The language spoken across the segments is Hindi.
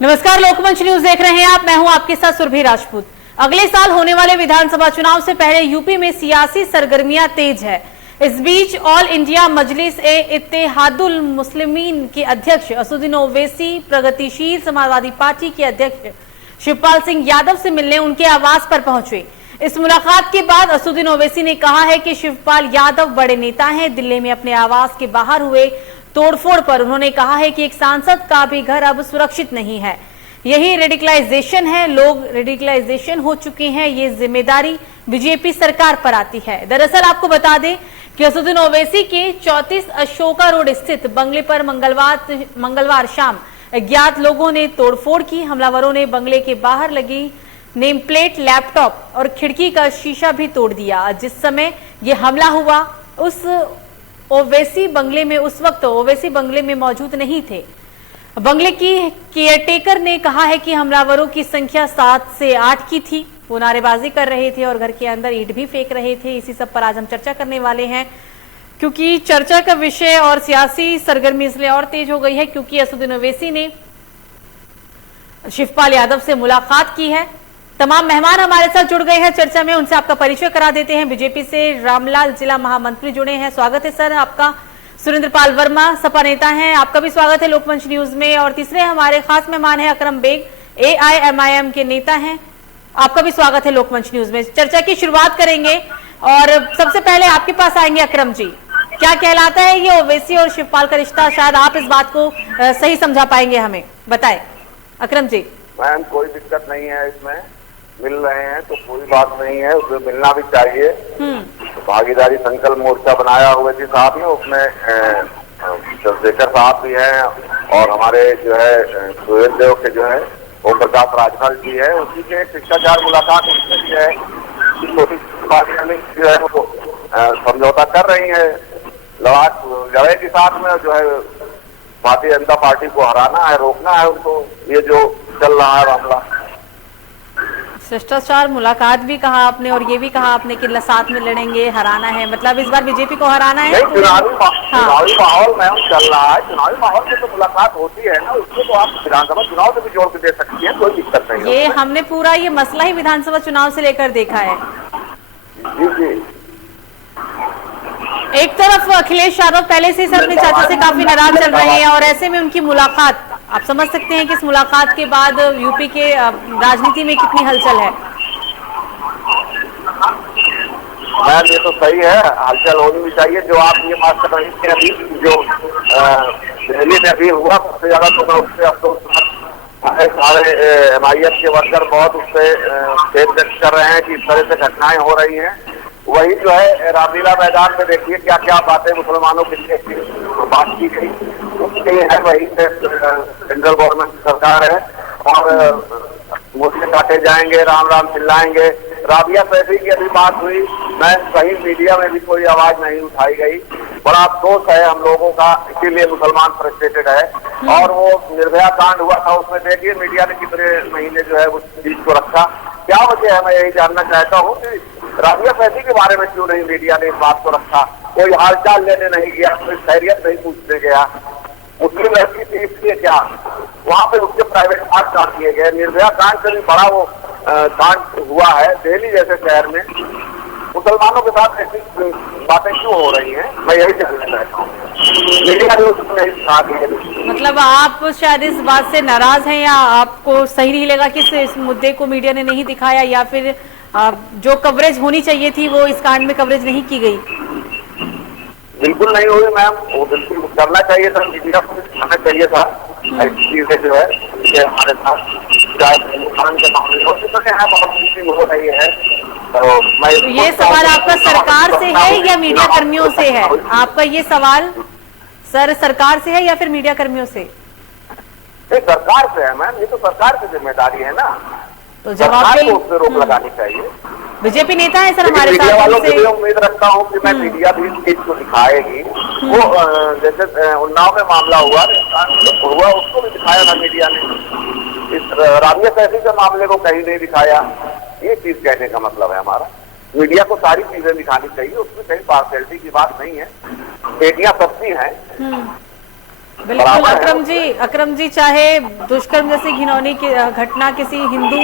नमस्कार, लोकमंच न्यूज देख रहे हैं आप। मैं हूं आपके साथ सुरभि राजपूत। अगले साल होने वाले विधानसभा चुनाव से पहले यूपी में सियासी सरगर्मियां तेज है। इस बीच ऑल इंडिया मजलिस ए इत्तेहादुल मुस्लिमीन के अध्यक्ष असदुद्दीन ओवैसी प्रगतिशील समाजवादी पार्टी के अध्यक्ष शिवपाल सिंह यादव से मिलने उनके आवास पर पहुंचे। इस मुलाकात के बाद असदुद्दीन ओवैसी ने कहा है कि शिवपाल यादव बड़े नेता हैं। दिल्ली में अपने आवास के बाहर हुए तोड़फोड़ पर उन्होंने कहा है कि एक सांसद का भी घर अब सुरक्षित नहीं है। यही रेडिकलाइजेशन है, लोग रेडिकलाइजेशन हो चुके हैं। ये जिम्मेदारी बीजेपी सरकार पर आती है। दरअसल आपको बता दें कि असदुद्दीन ओवैसी के 34 अशोका रोड स्थित बंगले पर मंगलवार शाम अज्ञात लोगों ने तोड़फोड़ की। हमलावरों ने बंगले के बाहर लगी नेम प्लेट, लैपटॉप और खिड़की का शीशा भी तोड़ दिया। जिस समय यह हमला हुआ उस वक्त ओवैसी बंगले में मौजूद नहीं थे। बंगले की केयरटेकर ने कहा है कि हमलावरों की संख्या 7 से 8 की थी। वो नारेबाजी कर रहे थे और घर के अंदर ईंट भी फेंक रहे थे। इसी सब पर आज हम चर्चा करने वाले हैं, क्योंकि चर्चा का विषय और सियासी सरगर्मी इसलिए और तेज हो गई है क्योंकि असदुद्दीन ओवैसी ने शिवपाल यादव से मुलाकात की है। तमाम मेहमान हमारे साथ जुड़ गए हैं चर्चा में, उनसे आपका परिचय करा देते हैं। बीजेपी से रामलाल जिला महामंत्री जुड़े हैं, स्वागत है सर आपका। सुरेंद्र पाल वर्मा सपा नेता हैं, आपका भी स्वागत है लोकमंच न्यूज में। और तीसरे हमारे खास मेहमान हैं अकरम बेग, AIMIM के नेता हैं, आपका भी स्वागत है लोकमंच न्यूज में। चर्चा की शुरुआत करेंगे और सबसे पहले आपके पास आएंगे अकरम जी। क्या कहलाता है ये ओवैसी और शिवपाल का रिश्ता? शायद आप इस बात को सही समझा पाएंगे, हमें बताएं अकरम जी। मैम कोई दिक्कत नहीं है, इसमें मिल रहे हैं तो कोई बात नहीं है, उसमें मिलना भी चाहिए। तो भागीदारी संकल्प मोर्चा बनाया ओवैसी साहब ने, उसमें चंद्रशेखर साहब भी हैं और हमारे जो है सुहेल देव के जो है ओम प्रकाश राजभर जी है, उसी के शिष्टाचार मुलाकात उसमें भी है। पार्टियां जो है वो समझौता कर रही है, लड़ाई के साथ में जो है भारतीय जनता पार्टी को हराना है, रोकना है उनको। ये जो चल रहा है मामला शिष्टाचार मुलाकात भी कहा आपने और ये भी कहा आपने कि साथ में लड़ेंगे, हराना है, मतलब इस बार बीजेपी को हराना है। चुनावी माहौल में चल रहा है, चुनावी माहौल में तो मुलाकात होती है ना, उसको तो आप विधानसभा चुनाव से भी जोड़ के दे सकती हैं, कोई दिक्कत नहीं। ये हमने पूरा ये मसला ही विधानसभा चुनाव से लेकर देखा है। जी जी। एक तरफ अखिलेश यादव पहले से अपने चाचा से काफी नाराज चल रहे हैं और ऐसे में उनकी मुलाकात, आप समझ सकते हैं कि इस मुलाकात के बाद यूपी के राजनीति में कितनी हलचल है। मैम ये तो सही है, हलचल होनी भी चाहिए। जो आप ये बात कर रही थी अभी, जो दिल्ली में अभी हुआ, सबसे ज्यादा तो मैं उससे अफसोस सारे MIM के वर्कर बहुत उससे खेद व्यक्त कर रहे हैं कि इस तरह से घटनाएं हो रही हैं। वही जो है रामलीला मैदान में देखिए क्या क्या बातें मुसलमानों के लिए बात की गई, उसके लिए है वही सेंट्रल गवर्नमेंट सरकार है और मुस्लिम काटे जाएंगे, राम राम चिल्लाएंगे। राबिया फैसली की अभी बात हुई, मैं कहीं मीडिया में भी कोई आवाज नहीं उठाई गई। बड़ा अफसोस है हम लोगों का, इसीलिए मुसलमान फ्रस्ट्रेटेड है। और वो निर्भया कांड हुआ था, उसमें देखिए मीडिया ने कितने महीने जो है उस चीज को रखा। क्या वजह है, मैं यही जानना चाहता हूँ कि राबिया फैसली के बारे में क्यों नहीं मीडिया ने इस बात को रखा? कोई हालचाल लेने नहीं गया, कोई खैरियत नहीं पूछने गया। मुस्लिम लड़की थी इसलिए क्या वहाँ पे उसके प्राइवेट पार्ट काट दिए गए। निर्भया कांड से भी बड़ा वो कांड हुआ है दिल्ली जैसे शहर में। मुसलमानों के साथ ऐसी बातें क्यों हो रही हैं, मैं यही जानना चाहता हूँ। मीडिया ने उसको नहीं दिखा दिया। मतलब आप शायद इस बात से नाराज हैं या आपको सही नहीं लगा कि इस मुद्दे को मीडिया ने नहीं दिखाया, या फिर जो कवरेज होनी चाहिए थी वो इस कांड में कवरेज नहीं की गई? बिल्कुल नहीं हुई मैम, वो बिल्कुल करना चाहिए था, मीडिया को दिखाना चाहिए था। ऐसी चीजें जो है कि हमारे साथ के मामले हो रही है। तो ये सवाल आपका सरकार से है या मीडिया कर्मियों से है? आपका ये सवाल सर सरकार से है या फिर मीडिया कर्मियों से? सरकार से है मैम, ये तो सरकार की जिम्मेदारी है ना, तो जवाब उस पर रोक लगानी चाहिए। बीजेपी नेता है सर हमारे साथ, मीडिया वालों की उम्मीद रखता हूँ कि मैं मीडिया भी इस चीज को दिखाएगी। वो जैसे उन्नाव में मामला हुआ उसको भी दिखाया था मीडिया ने, इस राबिया फैसली के मामले को कहीं नहीं दिखाया। ये चीज कहने का मतलब है हमारा, मीडिया को सारी चीजें दिखानी चाहिए, उसमें कहीं पार्शियलिटी की बात नहीं है। बेटियां सबकी हैं, बिल्कुल अकरम जी, चाहे दुष्कर्म जैसी घिनौनी की घटना किसी हिंदू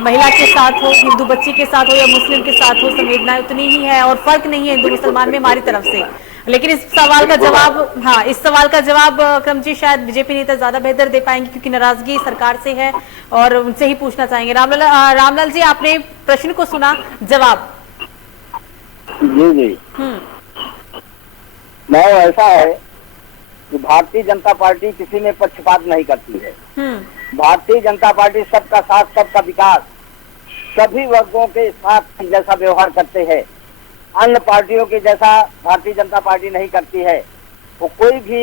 महिला के साथ हो, हिंदू बच्ची के साथ हो या मुस्लिम के साथ हो, संवेदनाएं उतनी ही है और फर्क नहीं है हिंदू मुसलमान में हमारी तरफ से। लेकिन इस सवाल का जवाब, हाँ, इस सवाल का जवाब अकरम जी शायद बीजेपी नेता ज्यादा बेहतर दे पाएंगे, क्योंकि नाराजगी सरकार से है और उनसे ही पूछना चाहेंगे। रामलाल जी, आपने प्रश्न को सुना, जवाब? जी मैं ऐसा है कि भारतीय जनता पार्टी किसी में पक्षपात नहीं करती है। भारतीय जनता पार्टी सबका साथ, सबका विकास, सभी वर्गों के साथ जैसा व्यवहार करते हैं, अन्य पार्टियों के जैसा भारतीय जनता पार्टी नहीं करती है। वो कोई भी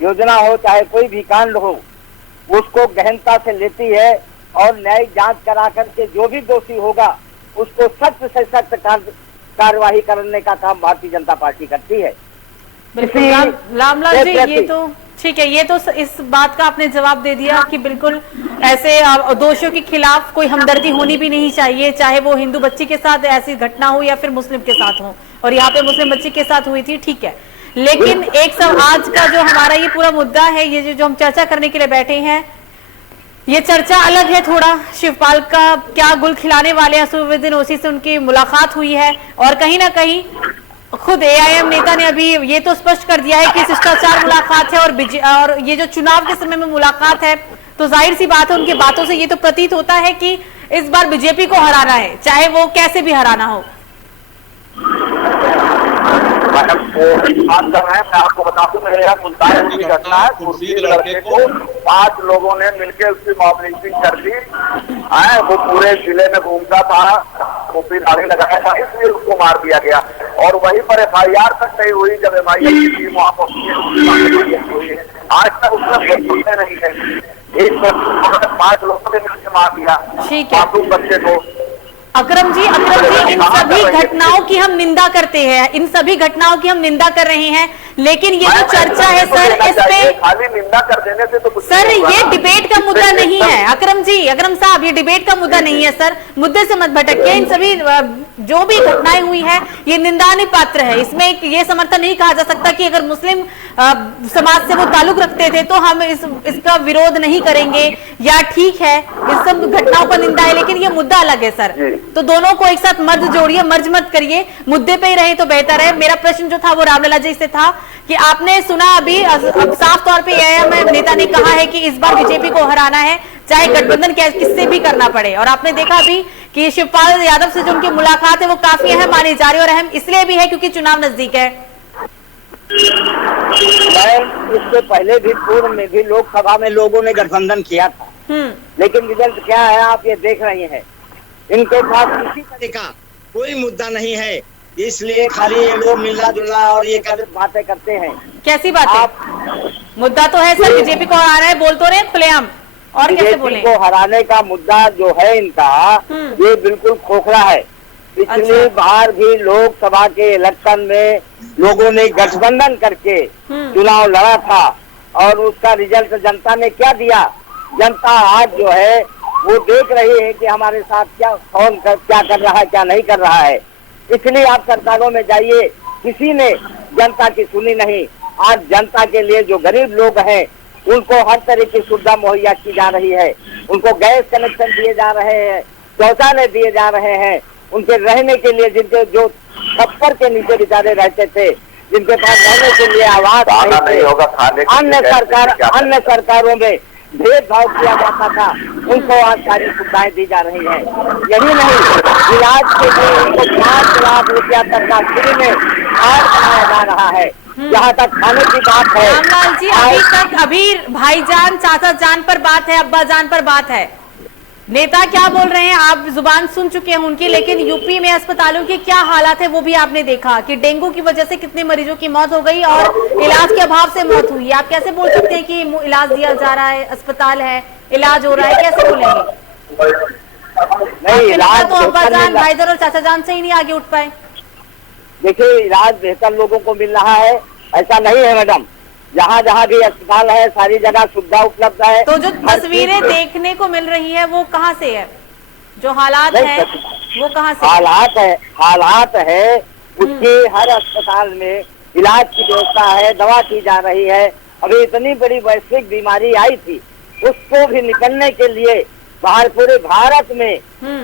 योजना हो, चाहे कोई भी कांड हो, उसको गहनता से लेती है और न्यायिक जांच करा करके जो भी दोषी होगा उसको सख्त से सख्त कार्यवाही करने का काम भारतीय जनता पार्टी करती है। बिल्कुल रामलाल जी, ये तो ठीक है, ये तो इस बात का आपने जवाब दे दिया कि बिल्कुल ऐसे दोषियों के खिलाफ कोई हमदर्दी होनी भी नहीं चाहिए, चाहे वो हिंदू बच्ची के साथ ऐसी घटना हो या फिर मुस्लिम के साथ हो, और यहाँ पे मुस्लिम बच्ची के साथ हुई थी, ठीक है। लेकिन एक सब आज का जो हमारा ये पूरा मुद्दा है, ये जो हम चर्चा करने के लिए बैठे हैं, ये चर्चा अलग है थोड़ा। शिवपाल का क्या गुल खिलाने वाले असुद्दीन ओवैसी से उनकी मुलाकात हुई है और कहीं ना कहीं खुद एआईएम नेता ने अभी ये तो स्पष्ट कर दिया है कि शिष्टाचार मुलाकात है और ये जो चुनाव के समय में मुलाकात है, तो जाहिर सी बात है उनकी बातों से ये तो प्रतीत होता है कि इस बार बीजेपी को हराना है, चाहे वो कैसे भी हराना हो। मैडम बात कर रहे हैं, मैं आपको बता दूं, मेरे यहाँ मुल्तान की घटना है। खुर्शीद लड़के को 5 लोगों ने मिलकर उसकी मॉबलिंचिंग कर दी है। वो पूरे जिले में घूमता था, टोपी दाढ़ी लगाया था, इसलिए उसको मार दिया गया और वहीं पर FIR तक नहीं हुई जब MIA की टीम वहां पहुंची है। आज तक उसने सुनते नहीं है। एक 5 लोगों ने मिलकर मार दिया मासूम बच्चे को। अकरम जी, इन सभी घटनाओं की हम निंदा करते हैं, इन सभी घटनाओं की हम निंदा कर रहे हैं, लेकिन ये जो चर्चा है सर, इसमें खाली निंदा कर देने से तो सर ये डिबेट का मुद्दा नहीं है। अकरम साहब, ये डिबेट का मुद्दा नहीं है सर, मुद्दे से मत भटकिए। इन सभी जो भी घटनाएं हुई है ये निंदाने पात्र है। इसमें ये समर्थन नहीं कहा जा सकता कि अगर मुस्लिम समाज से वो ताल्लुक रखते थे तो हम इसका विरोध नहीं करेंगे या ठीक है, इस सब घटनाओं पर निंदा है, लेकिन ये मुद्दा अलग है सर। तो दोनों को एक साथ मर्ज जोड़िए, मर्ज मत करिए, मुद्दे पे ही रहे तो बेहतर है। मेरा प्रश्न जो था वो रामलला जी से था कि आपने सुना अभी साफ तौर पे एआईएम नेता ने कहा है कि इस बार बीजेपी को हराना है, चाहे गठबंधन किससे भी करना पड़े, और आपने देखा भी कि शिवपाल यादव से जो उनकी मुलाकात है वो काफी अहम मानी जा रही है, और अहम इसलिए भी है क्योंकि चुनाव नजदीक है। इससे पहले भी पूर्व में भी लोकसभा में लोगों ने गठबंधन किया था, लेकिन रिजल्ट क्या है आप ये देख रहे हैं। इनके पास किसी तरह का कोई मुद्दा नहीं है, इसलिए खाली ये लोग मिलना जुलना और ये बातें करते हैं। कैसी बात है? मुद्दा तो है सर, बीजेपी को हराना है, बोल तो रहे खुलेआम, और कैसे बोले? को हराने का मुद्दा जो है इनका, ये बिल्कुल खोखला है। पिछली बार भी लोकसभा के इलेक्शन में लोगों ने गठबंधन करके चुनाव लड़ा था और उसका रिजल्ट जनता ने क्या दिया। जनता आज जो है वो देख रही है कि हमारे साथ क्या कर रहा है, क्या नहीं कर रहा है। इसलिए आप सरकारों में जाइए, किसी ने जनता की सुनी नहीं। आज जनता के लिए जो गरीब लोग हैं उनको हर तरह की सुविधा मुहैया की जा रही है, उनको गैस कनेक्शन दिए जा रहे हैं, शौचालय दिए जा रहे हैं, उनके रहने के लिए जिनके जो छप्पर के नीचे बेचारे रहते थे, जिनके पास रहने के लिए आवास नहीं होगा, अन्य सरकारों में भेदभाव किया जाता था, उनको आज सारी सुविधाएं दी जा रही है। यही नहीं, इलाज के लिए उनको 5 लाख रुपया तक का फ्री में कार्ड बनाया जा रहा है। जहाँ तक खाने की बात है, रामलाल जी, अभी भाईजान चाचा जान पर बात है, अब्बा जान पर बात है, नेता क्या बोल रहे हैं आप जुबान सुन चुके हैं उनकी, लेकिन यूपी में अस्पतालों के क्या हालात है वो भी आपने देखा कि डेंगू की वजह से कितने मरीजों की मौत हो गई और इलाज के अभाव से मौत हुई। आप कैसे बोल सकते हैं कि इलाज दिया जा रहा है, अस्पताल है, इलाज हो रहा है, कैसे बोलेंगे? नहीं, इलाज तो अब्बा जान, भाईजान और चाचा जान से ही नहीं आगे उठ पाए। देखिए, इलाज बेहतर लोगों को मिल रहा है, ऐसा नहीं है मैडम। जहाँ जहाँ भी अस्पताल है सारी जगह सुविधा उपलब्ध है। तो जो तस्वीरें देखने को मिल रही है वो कहाँ से है, जो हालात है वो कहाँ से? हालात है उसके हर अस्पताल में इलाज की व्यवस्था है, दवा की जा रही है, अभी इतनी बड़ी वैश्विक बीमारी आई थी, उसको भी निकलने के लिए बाहर पूरे भारत में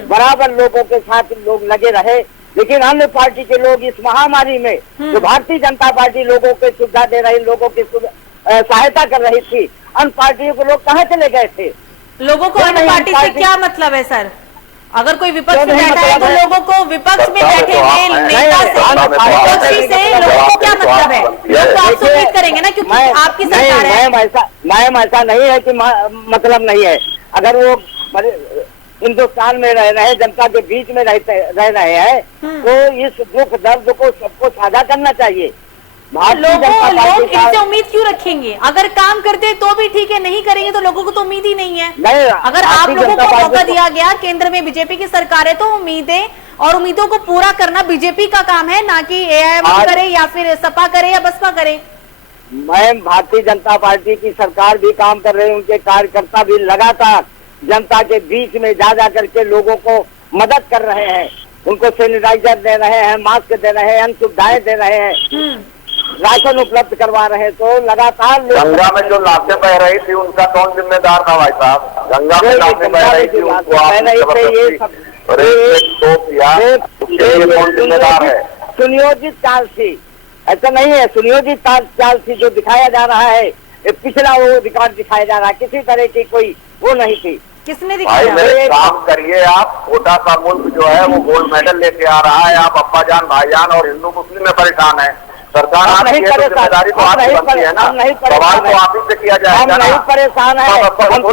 बराबर लोगों के साथ लोग लगे रहे। लेकिन अन्य पार्टी के लोग इस महामारी में जो भारतीय जनता पार्टी लोगों को सुविधा दे रही, लोगों की सहायता कर रही थी, अन्य पार्टियों के लोग कहाँ चले गए थे? लोगों को अन्य पार्टी से क्या मतलब है सर? अगर कोई विपक्ष में बैठा है तो लोगों को विपक्ष में बैठे हुए नेता से, विपक्षी से लोगों को क्या मतलब है? लोग तो आपसे उम्मीद करेंगे ना, क्योंकि आपकी सरकार है। मैम ऐसा नहीं है कि मतलब नहीं है। अगर वो हिंदुस्तान में रह रहे हैं, जनता के बीच में रह रहे हैं, तो इस दुख दर्द को सबको साझा करना चाहिए। लोग इनसे उम्मीद क्यों रखेंगे? अगर काम करते तो भी ठीक है, नहीं करेंगे तो लोगों को तो उम्मीद ही नहीं है। अगर आप लोगों को मौका दिया गया, केंद्र में बीजेपी की सरकार है, तो उम्मीदें और उम्मीदों को पूरा करना बीजेपी का काम है, ना कि एआईएमएम करे या फिर सपा करे या बसपा करे। मैम भारतीय जनता पार्टी की सरकार भी काम कर रहे हैं, उनके कार्यकर्ता भी लगातार जनता के बीच में जा करके लोगों को मदद कर रहे हैं, उनको सैनिटाइजर दे रहे हैं, मास्क दे रहे हैं, अन्य सुविधाएं दे रहे हैं, राशन उपलब्ध करवा रहे हैं। तो लगातार गंगा में जो लाशें बह रही थी उनका कौन जिम्मेदार था भाई साहब? गंगा में लाशें बह रही थी, उनको कौन जिम्मेदार है? सुनियोजित चाल थी, ऐसा नहीं है। सुनियोजित चाल थी जो दिखाया जा रहा है, पिछला वो रिकॉर्ड दिखाया जा रहा है, किसी तरह की कोई वो नहीं थी। किसने दिखाया? मेरे काम करिए आप, छोटा सा मुल्क जो है वो गोल्ड मेडल लेके आ रहा है, आप अब्बा जान भाईजान और हिंदू मुस्लिम में परेशान है। सरकार आपकी है तो जिम्मेदारी तो आपकी बनती है ना, सवाल तो आप ही से किया जाएगा। हम नहीं परेशान है,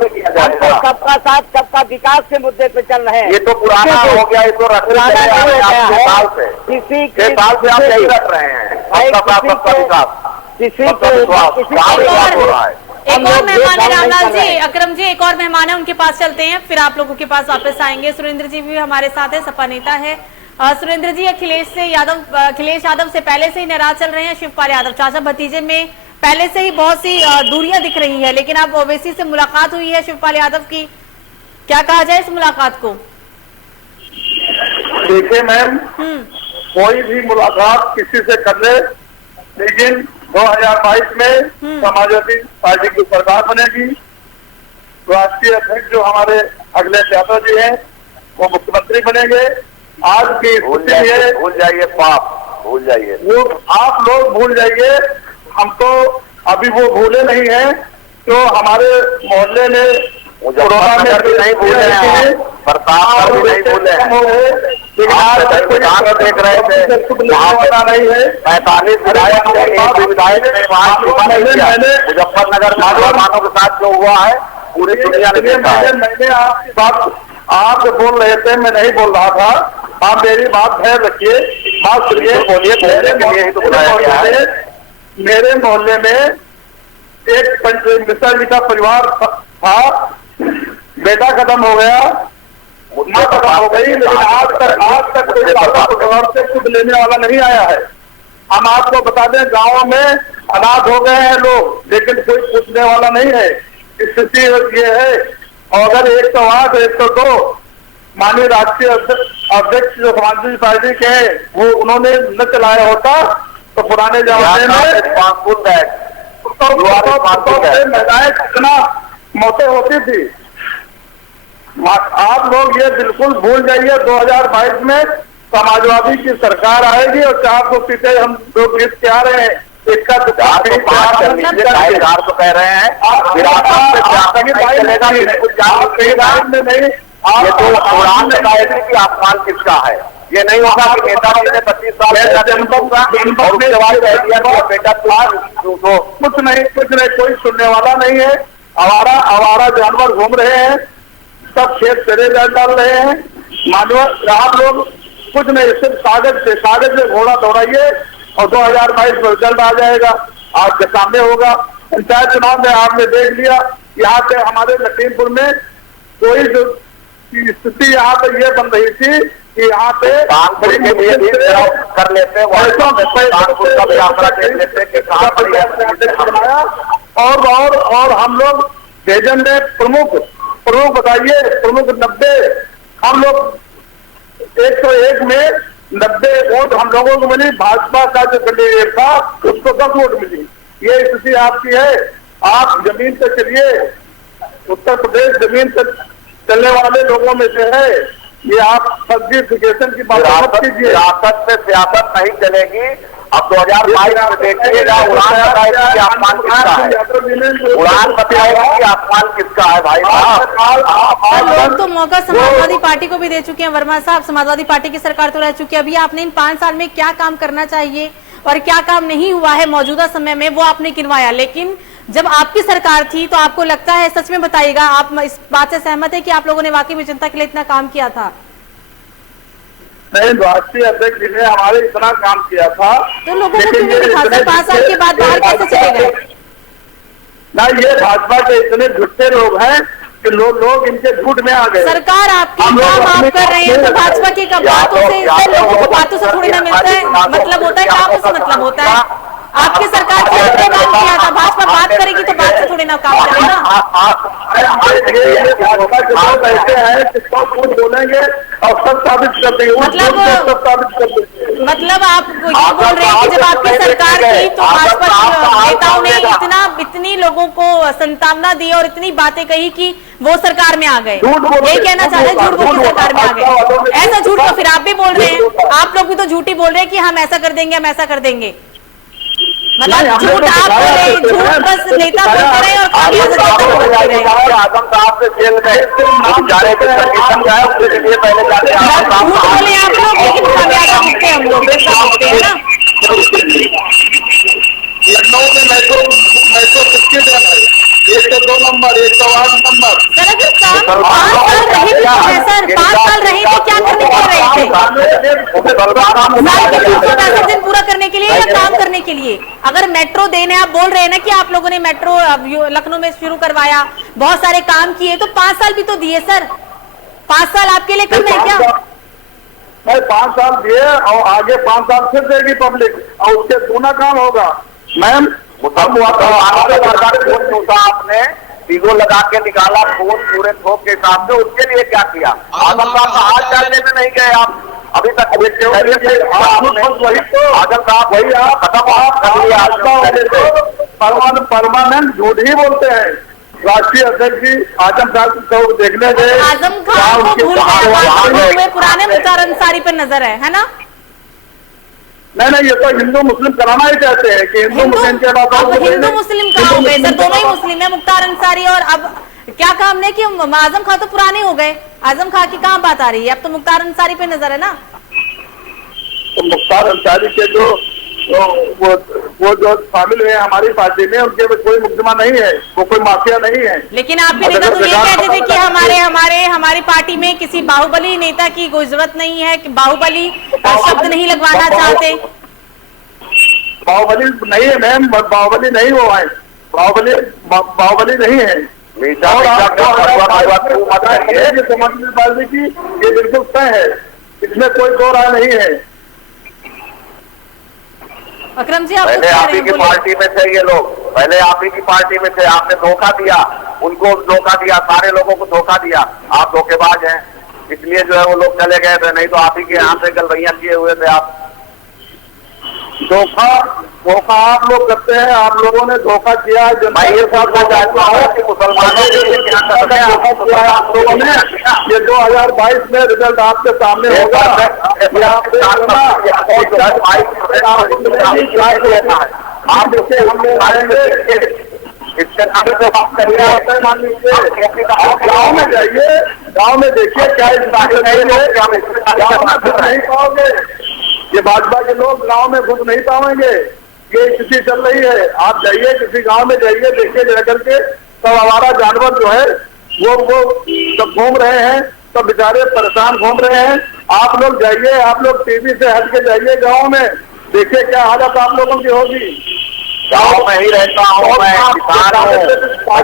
किया जाएगा। सबका साथ सबका विकास के मुद्दे पे चल रहे हैं। ये तो पुराना हो गया, ये तो पुराना साल से आप यही रख रहे हैं। एक और मेहमान है रामलाल जी, अकरम जी एक और मेहमान है, उनके पास चलते हैं, फिर आप लोगों के पास वापस आएंगे। सुरेंद्र जी भी हमारे साथ है, सपा नेता है। सुरेंद्र जी, अखिलेश यादव से पहले से ही नाराज चल रहे हैं। शिवपाल यादव चाचा भतीजे में पहले से ही बहुत सी दूरियां दिख रही है, लेकिन अब ओवैसी से मुलाकात हुई है शिवपाल यादव की, क्या कहा जाए इस मुलाकात को? देखिए मैम, कोई भी मुलाकात किसी से कर ले, लेकिन 2022 में समाजवादी पार्टी की सरकार बनेगी। राष्ट्रीय अध्यक्ष जो हमारे अखिलेश यादव जी हैं वो मुख्यमंत्री बनेंगे। आज की स्थिति है, भूल जाइए पाप, भूल जाइए वो, आप लोग भूल जाइए, हम तो अभी वो भूले नहीं हैं। तो हमारे मोहल्ले में कोरोना में नहीं भूले हैं, प्रताप नहीं भूले हैं, लेकिन आज तक कोई देख रहे थे पता नहीं है। 45 विधायक ने मुजफ्फरनगर मुसलमानों के साथ जो हुआ है पूरी दुनिया ने देखा है। मैंने आपकी बात, आप बोल रहे थे, मैं नहीं बोल रहा था, आप मेरी बात ध्यान रखिए, बात सुनिए, बोलिए। मेरे मोहल्ले में एक मिश्रा जी का परिवार था, बेटा खत्म हो गया, माँ खत्म हो गई, लेकिन आज तक कोई घर से कुछ लेने वाला नहीं आया है। हम आपको बता दें, गाँव में अनाथ हो गए हैं लोग, लेकिन कोई पूछने वाला नहीं है। स्थिति ये है, और अगर 108, 102 माननीय राष्ट्रीय अध्यक्ष जो समाजवादी पार्टी के हैं वो उन्होंने न चलाया होता तो पुराने जमाने में महिलाएं कितना मौतें होती थी। आप लोग ये बिल्कुल भूल जाइए, 2022 में समाजवादी की सरकार आएगी और 400 सीटें हम लोग जीत के आ रहे हैं। इसका तो कह रहे हैं ये तो उड़ान की आसमान किसका है? ये नहीं होगा कि नेता ने 25 साल बेटा कुछ नहीं, कोई सुनने वाला नहीं है। आवारा जानवर घूम रहे हैं, सब खेत चले डाल रहे हैं। मानव आप लोग कुछ नहीं, सिर्फ कागज से घोड़ा दौड़ाइए और 2022 में रिजल्ट आ जाएगा, आपके सामने होगा। पंचायत चुनाव में आपने देख लिया, यहाँ पे हमारे लखीमपुर में कोई जो स्थिति यहाँ पे ये बन रही थी कि यहाँ पे कर लेते और हम लोग भेजन में प्रमुख बताइए, प्रमुख 90, हम लोग 101 में 90 वोट हम लोगों को मिली। भाजपा का जो कैंडिडेट था उसको 10 वोट मिली। ये स्थिति आपकी है। आप जमीन पे चलिए, उत्तर प्रदेश जमीन पे चलने वाले लोगों में से है। ये आप सर्टिफिकेशन की बात मत कीजिए। सियासत में सियासत नहीं चलेगी। अब 2022 में देखिएगा, उड़ान बताएगी कि आसमान किसका है, उड़ान बताएगी कि आसमान किसका है भाई साहब। लोग तो मौका समाजवादी पार्टी को भी दे चुके हैं। वर्मा साहब, समाजवादी पार्टी की सरकार तो रह चुकी है, अभी आपने इन 5 साल में क्या काम करना चाहिए और क्या काम नहीं हुआ है मौजूदा समय में, वो आपने गिनवाया। लेकिन जब आपकी सरकार थी तो आपको लगता है, सच में बताइएगा, आप इस बात से सहमत है कि आप लोगों ने वाकई में जनता के लिए इतना काम किया था? नहीं, राष्ट्रीय अध्यक्ष जी ने हमारे इतना काम किया था, तो लोगों को क्यों नहीं दिखा सर? 5 साल के बाद बाहर कैसे चले गए? ना, ये भाजपा के इतने झूठे लोग हैं कि लोग इनके झूठ में आ गए। सरकार आपकी काम आप कर रहे हैं तो भाजपा की बातों से, लोगों को बातों से थोड़ी ना मिलता है, मतलब होता है, कामों से मतलब होता है। आपकी सरकार की आपने काम किया था, भाजपा बात करेगी तो बात से थोड़ी ना काम करेगा। भाजपा के लोग ऐसे हैं कि सब कुछ बोलेंगे और सब साबित कर देंगे, सब साबित कर देंगे। मतलब आप ये बोल रहे हैं कि जब आपकी सरकार थी तो भाजपा नेताओं ने इतनी लोगों को संतावना दी और इतनी बातें कही कि वो सरकार में आ गए। ये कहना चाह रहे हैं झूठ बोल के सरकार में आ गए। ऐसा झूठ तो फिर आप भी बोल रहे हैं, आप लोग भी तो झूठी बोल रहे हैं कि हम ऐसा कर देंगे, हम ऐसा कर देंगे। मतलब झूठ आप बोल रहे हैं, झूठ बस नेता बोलते रहे और आजम साहब से जेल गए, जाने के जाए उसके लिए पहले जाते झूठ बोले आप लोग, लेकिन खामियाजा भुगते हम लोग, है ना। लखनऊ में मेट्रो किसके जाना है? 102 नंबर, 108 नंबर। सर अगर काम 5 साल रहे थे सर, 5 साल रहे थे, क्या करने के रहे थे? साल के 365 दिन पूरा करने के लिए या काम करने के लिए? अगर मेट्रो देने आप बोल रहे हैं ना कि आप लोगों ने मेट्रो लखनऊ में शुरू करवाया, बहुत सारे काम किए, तो 5 साल भी तो दिए सर। 5 साल आपके लिए कम है क्या? 5 साल दिए और आगे 5 साल फिर देगी पब्लिक और उससे दूना काम होगा। मैम, आपने वीगो लगा के निकाला फोन पूरे थोक के हिसाब से, उसके लिए क्या किया? आजम साहब का हाथ डालने में नहीं गए आप अभी तक। वही तो आजम साहब, वही आप परमानेंट झूठ ही बोलते हैं। राष्ट्रीय अध्यक्ष जी आजम साहब को देखने गए, आजम खान को भूल गए, पुराने मुख्तार अंसारी पर नजर है ना? नहीं, ये तो हिंदू मुस्लिम कराना ही चाहते हैं कि हिंदू मुस्लिम के बाद हिंदू मुस्लिम कहाँ हो गए सर? दोनों ही मुस्लिम है, मुख्तार अंसारी और अब क्या काम नहीं कि आजम खान तो पुराने हो गए। आजम खान की कहाँ बात आ रही है? अब तो मुख्तार अंसारी पे नजर है ना। तो मुख्तार अंसारी के जो वो जो शामिल हुए हमारी पार्टी में, उनके कोई मुकदमा नहीं है, वो कोई माफिया नहीं है। लेकिन आपके नेता तो ये कहते थे कि हमारी पार्टी में किसी बाहुबली नेता की कोई जरूरत नहीं है, कि बाहुबली शब्द नहीं लगवाना चाहते। बाहुबली नहीं है मैम, बाहुबली नहीं वो है, बाहुबली नहीं है। समाजवादी पार्टी की ये बिल्कुल तय है, इसमें कोई दो राय नहीं है। अकरम जी, पहले आप ही की पार्टी में थे ये लोग, पहले आप ही की पार्टी में थे, आपने धोखा दिया, उनको धोखा दिया, सारे लोगों को धोखा दिया। आप धोखेबाज हैं, इसलिए जो है वो लोग चले गए थे, नहीं तो आप ही के यहाँ से गलबैया किए हुए थे आप। धोखा आप लोग करते हैं, आप लोगों ने धोखा किया। मैं ये साथ चाहता हूँ कि मुसलमानों आप लोगों ने ये 2022 में रिजल्ट आपके सामने होगा। आप इसे हम लोग आएंगे, इसके गाँव में जाइए, गाँव में देखिए क्या नहीं पाओगे। ये भाजपा के लोग गांव में घुस नहीं पाएंगे, ये स्थिति चल रही है। आप जाइए, किसी गांव में जाइए, देखिए जा करके सब आवारा जानवर जो है वो सब घूम रहे हैं, सब बेचारे परेशान घूम रहे हैं। आप लोग जाइए, आप लोग टीवी से हट के जाइए गाँव में, देखिए क्या हालत आप लोगों की होगी। गाँव में ही रहता हूँ मैं, किसान हूँ,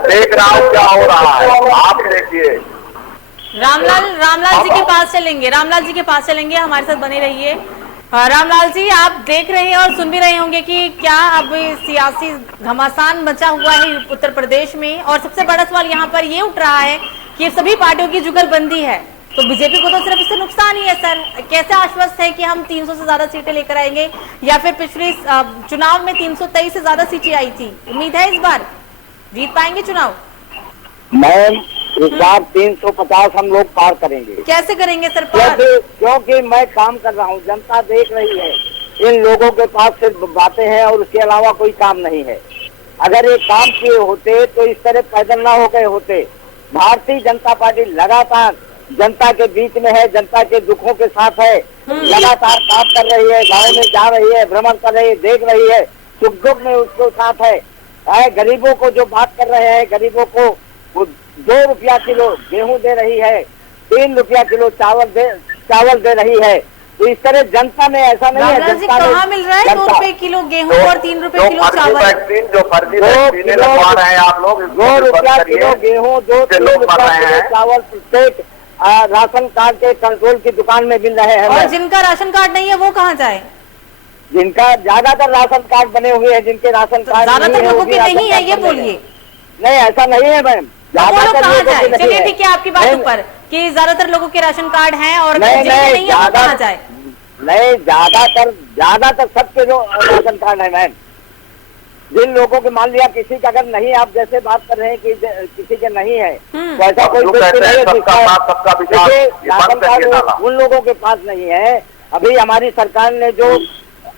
देख रहा हूँ क्या हो रहा है। आप देखिए, रामलाल जी के पास चलेंगे, रामलाल जी के पास चलेंगे, हमारे साथ बने रहिए। रामलाल जी, आप देख रहे हैं और सुन भी रहे होंगे कि क्या अब सियासी घमासान मचा हुआ है उत्तर प्रदेश में, और सबसे बड़ा सवाल यहाँ पर ये उठ रहा है कि सभी पार्टियों की जुगलबंदी है। तो बीजेपी को तो सिर्फ इससे नुकसान ही है सर। कैसे आश्वस्त है कि हम 300 से ज्यादा सीटें लेकर आएंगे, या फिर पिछले चुनाव में 323 से ज्यादा सीटें आई थी, उम्मीद है इस बार जीत पाएंगे चुनाव? मैम इस बार 350 हम लोग पार करेंगे। कैसे करेंगे सर पार? क्योंकि मैं काम कर रहा हूँ, जनता देख रही है, इन लोगों के पास सिर्फ बातें हैं और उसके अलावा कोई काम नहीं है। अगर ये काम किए होते तो इस तरह पैदल ना हो गए होते। भारतीय जनता पार्टी लगातार जनता के बीच में है, जनता के दुखों के साथ है, लगातार काम कर रही है, गाँव में जा रही है, भ्रमण कर रही है, देख रही है, सुख दुख में उसके साथ है। गरीबों को जो बात कर रहे हैं, गरीबों को वो 2 रुपया किलो गेहूं दे रही है, 3 रुपया किलो चावल दे रही है। तो इस तरह जनता में ऐसा नहीं है। जनता कहाँ मिल रहा है 2 रुपए किलो गेहूं और 3 रुपए किलो चावल? जो फर्जी वैक्सीन लगवा रहे हैं आप लोग, 2 रुपया किलो गेहूं, 2-3 रुपया किलो चावल प्रत्येक राशन कार्ड के कंट्रोल की दुकान में मिल रहे हैं। और जिनका राशन कार्ड नहीं है वो कहाँ जाए? जिनका ज्यादातर राशन कार्ड बने हुए हैं, जिनके राशन कार्ड ज्यादातर लोगों के नहीं है, ये बोलिए। नहीं, ऐसा नहीं है मैम, ज्यादातर कहाँ जाए? चलिए ठीक है, आपकी बात ऊपर कि ज्यादातर लोगों के राशन कार्ड हैं और जिनके नहीं है वो कहाँ जाए? नहीं, ज्यादातर सबके जो राशन कार्ड है मैम, जिन लोगों के मान लिया किसी का अगर नहीं, आप जैसे बात कर रहे हैं कि किसी के नहीं है, तो ऐसा कोई व्यक्ति नहीं है राशन कार्ड उन लोगों के पास नहीं है। अभी हमारी सरकार ने जो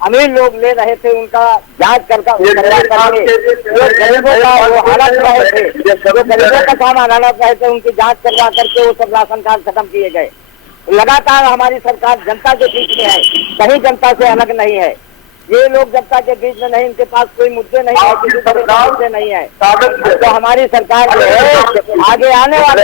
अमीर लोग ले रहे थे उनका जांच करके गरीबों का वो हालत रहे थे, जो गरीबों का सामान हालत रहे थे, उनकी जांच करवा करके वो सब राशन कार्ड खत्म किए गए। लगातार हमारी सरकार जनता के बीच में है, कहीं जनता से अलग नहीं है। ये लोग जनता के बीच में नहीं, इनके पास कोई मुद्दे नहीं है, किसी तरह के मुद्दे नहीं है। तो हमारी सरकार जो है आगे आने वाले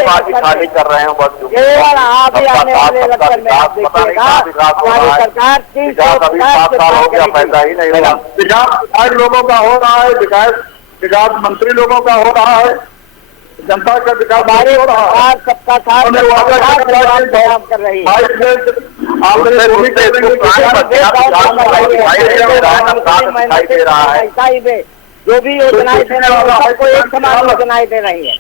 कर रहे हैं, केवल आगे आने वाले इलेक्शन में आप देखिएगा हमारी सरकार 350 पैसा ही नहीं होगा। विकास लोगों का हो रहा है, विकास मंत्री लोगों का हो रहा है, जनता का विकास हो रहा है, सबका साथ काम कर रही है। जो भी योजनाएं दे रही है सबको एक समान योजनाएं दे रही है।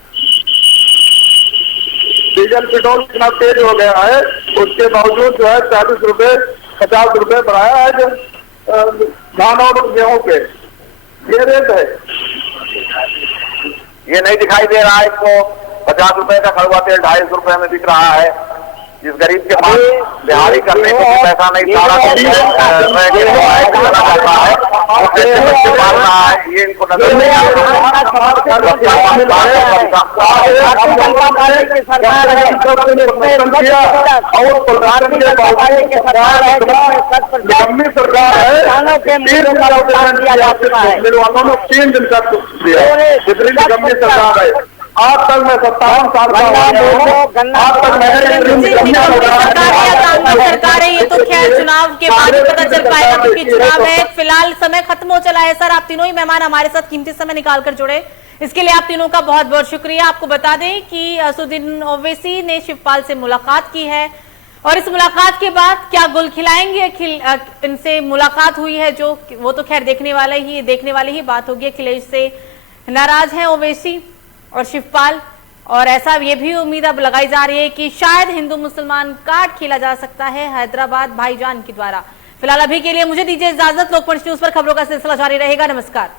डीजल पेट्रोल इतना तेज हो गया है, उसके बावजूद जो है 40 रुपए 50 रुपए बढ़ाया है जो धान और गेहूं पे, ये रेट है। ये नहीं दिखाई दे रहा है इसको, 50 रुपए का कड़वा तेल 250 रुपए में बिक रहा है। जिस गरीब के पास दिहाड़ी करने को भी पैसा नहीं, सारा ये इनको नजर नहीं आ रहा है। आज तक मैं 57 साल का आज सरकार है, ये तो खैर चुनाव के बाद ही पता चल पाएगा क्योंकि चुनाव है। फिलहाल समय खत्म हो चला है। सर, आप तीनों ही मेहमान हमारे साथ कीमती समय निकालकर जुड़े, इसके लिए आप तीनों का बहुत बहुत शुक्रिया। आपको बता दें कि असदुद्दीन ओवैसी ने शिवपाल से मुलाकात की है और इस मुलाकात के बाद क्या गुल खिलाएंगे, इनसे मुलाकात हुई है जो वो तो खैर देखने वाली ही बात होगी। अखिलेश से नाराज है ओवैसी और शिवपाल, और ऐसा ये भी उम्मीद अब लगाई जा रही है कि शायद हिंदू मुसलमान कार्ड खेला जा सकता है हैदराबाद भाईजान के द्वारा। फिलहाल अभी के लिए मुझे दीजिए इजाजत। लोकमंच न्यूज पर खबरों का सिलसिला जारी रहेगा। नमस्कार।